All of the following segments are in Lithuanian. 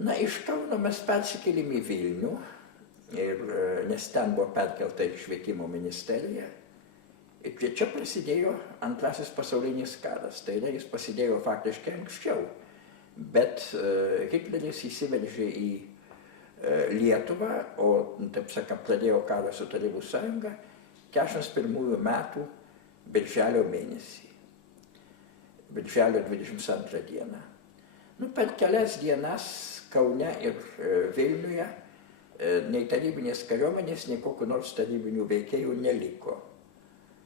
Na, iš Kauno mes persikėlėm į Vilnių, nes ten buvo perkelta ir švietimo ministerija. Ir čia prasidėjo Antrasis pasaulinis karas, tai yra jis prasidėjo faktiškai anksčiau. Bet Hitleris įsiveržė į Lietuvą, o, taip sakant, pradėjo karą su Tarybų sąjunga 41 metų birželio mėnesį. Birželio 22 dieną. Per kelias dienas Kaune ir Vilniuje nei tarybinės kariuomenės, nei kokių nors tarybinių veikėjų neliko.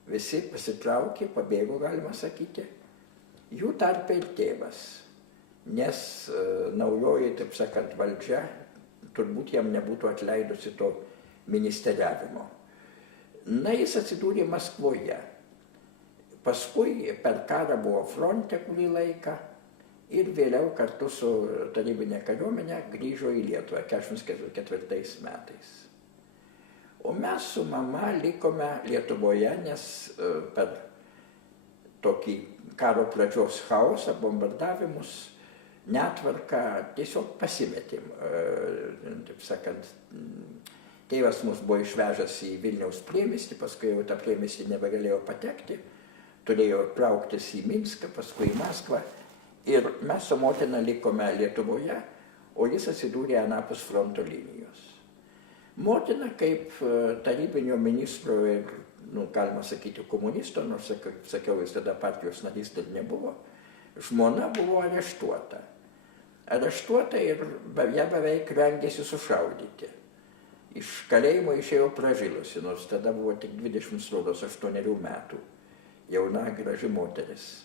Visi pasitraukė, pabėgo, galima sakyti, jų tarpe ir tėvas, nes naujoji, taip sakant, valdžia turbūt jam nebūtų atleidusi to ministeriavimo. Na, jis atsidūrė Maskvoje. Paskui per karą buvo fronte kurį laiką ir vėliau kartu su tarybinė kariuomenė grįžo į Lietuvą 1944 metais. O mes su mama likome Lietuvoje, nes per tokį karo pradžios chaosą, bombardavimus, netvarką tiesiog pasimetėm. Taip sakant, tėvas mus buvo išvežęs į Vilniaus priemiestį, paskui jau tą priemiestį nebegalėjo patekti, turėjo trauktis į Minską, paskui į Maskvą. Ir mes su motina likome Lietuvoje, o jis atsidūrė anapus fronto linijos. Motina kaip tarybinio ministro ir, galima sakyti, komunisto, nors sakiau, jis tada partijos narys dar nebuvo, žmona buvo areštuota. Areštuota ir ją beveik rengėsi sušaudyti. Iš kalėjimo išėjo pražilusi, nors tada buvo tik 28 metų. Jauna, graži moteris.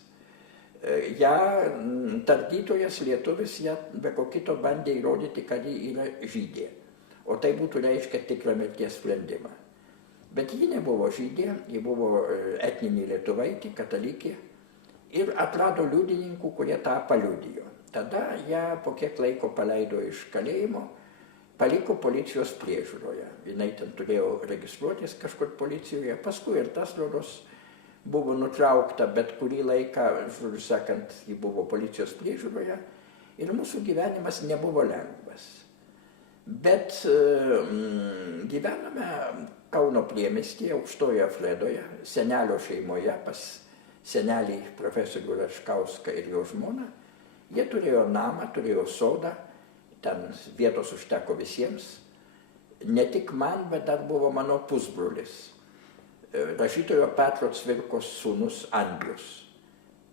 Ja, tardytojas lietuvis, ją be ko kito bandė įrodyti, kad ji yra žydė. O tai būtų reiškia tikrą mirties sprendimą. Bet ji nebuvo žydė, ji buvo etninė lietuvaitė, katalikė ir atrado liudininkų, kurie tą paliudijo. Tada ją po kiek laiko paleido iš kalėjimo, paliko policijos priežiūroje. Jinai ten turėjo registruotis kažkur policijoje, paskui ir tas rodos buvo nutraukta, bet kurį laiką, žodžiu sakant, ji buvo policijos priežiūroje ir mūsų gyvenimas nebuvo lengvas. Bet gyvename Kauno priemiestyje, Aukštojoje Fredoje, senelio šeimoje, pas senelį profesorių Raškauską ir jo žmoną. Jie turėjo namą, turėjo sodą, ten vietos užteko visiems. Ne tik man, bet dar buvo mano pusbrolis, rašytojo Petro Cvirkos sūnus Andrius.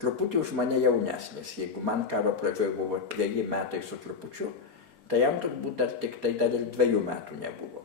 Truputį už mane jaunesnis, jeigu man karo pradžioje buvo 2 metai su trupučiu, tai jam turbūt dar ir 2 metų nebuvo.